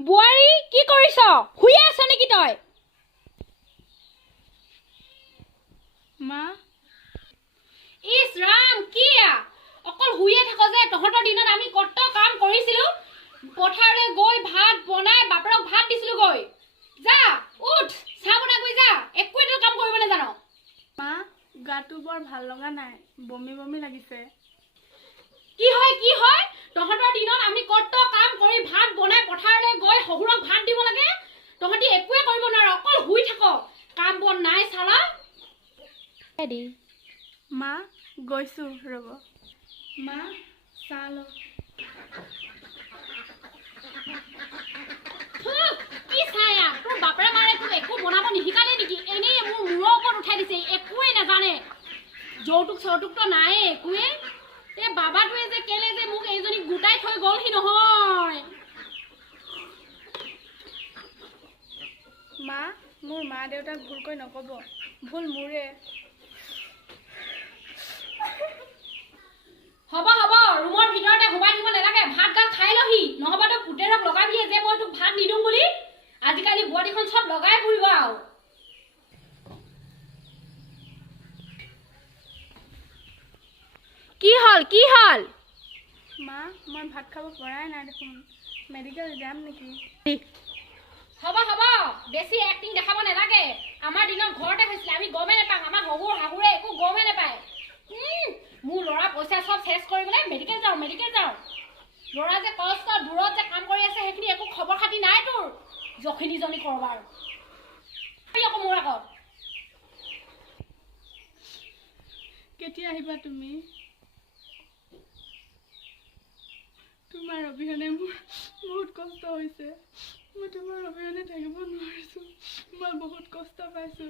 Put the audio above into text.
বুৱাৰী কি কৰিছ? শুই আছ নেকি তই? মা ইছ ৰাম কিয়া অকল শুইয়ে থাক যে। তহঁতৰ দিনত আমি কত কাম কৰিছিলো। পথাৰলৈ গৈ ভাত বনাই বাপৰক ভাত দিছিলো গৈ। যা উঠ চাহ বনাই গৈ যা। একো এটা কাম কৰিব নাজানো। মা গাটো বৰ ভাল লগা নাই, বমি বমি লাগিছে। কি হয় তহঁতৰ দিনত আমি কত কাম কৰি ভাত বনাই পথাৰলৈ গৈ শহুৰক ভাত দিব লাগে। তহঁতি একোৱে কৰিব নোৱাৰ, অকল শুই থাক। কাম বন নাই চালা। মা গৈছো ৰ'ব। মা চাহ ল। কি চায়া তোৰ বাপৰে মাৰে তোক একো বনাব নিশিকালে নেকি? এনেই মোৰ মূৰৰ ওপৰত উঠাই দিছে, একোৱে নাজানে। যৌতুক চৌতুকটো নাই একোৱে। এই বাবাটোৱে যে কেলে যে মোক এইজনী গোটাই থৈ গ'লহি নহয়। মা মোৰ মা দেউতাক ভুলকৈ নক'ব, ভুল মোৰে। হ'ব ৰুমৰ ভিতৰতে সোমাই থাকিব নালাগে। ভাত গাল খাই লহি, নহবা তই পুতেৰক লগাবিয়ে যে মই তোক ভাত নিদিওঁ বুলি। আজিকালি বোৱাৰীখন চব লগাই ফুৰিব আৰু। কি হল? মা মই ভাত খাব পৰাই নাই দেখোন, মেডিকেল যাম নেকি? হ'ব বেছি এক্টিং দেখাব নালাগে। আমাৰ দিনত ঘৰতে হৈছিলে, আমি গমেই নাপাম। আমাৰ শাহুৰে একো গমেই নাপায়। মোৰ ল'ৰা পইচা চব চেছ কৰিবলৈ মেডিকেল যাওঁ। ল'ৰা যে কষ্ট দূৰত যে কাম কৰি আছে, সেইখিনি একো খবৰ খাতি নাই তোৰ। জখিনীজনী কৰবাৰ আকৌ মোৰ আগত। কেতিয়া আহিবা তুমি? তোমাৰ অবিহনে মোৰ বহুত কষ্ট হৈছে। মই তোমাৰ অবিহনে থাকিব নোৱাৰিছো। মই বহুত কষ্ট পাইছো।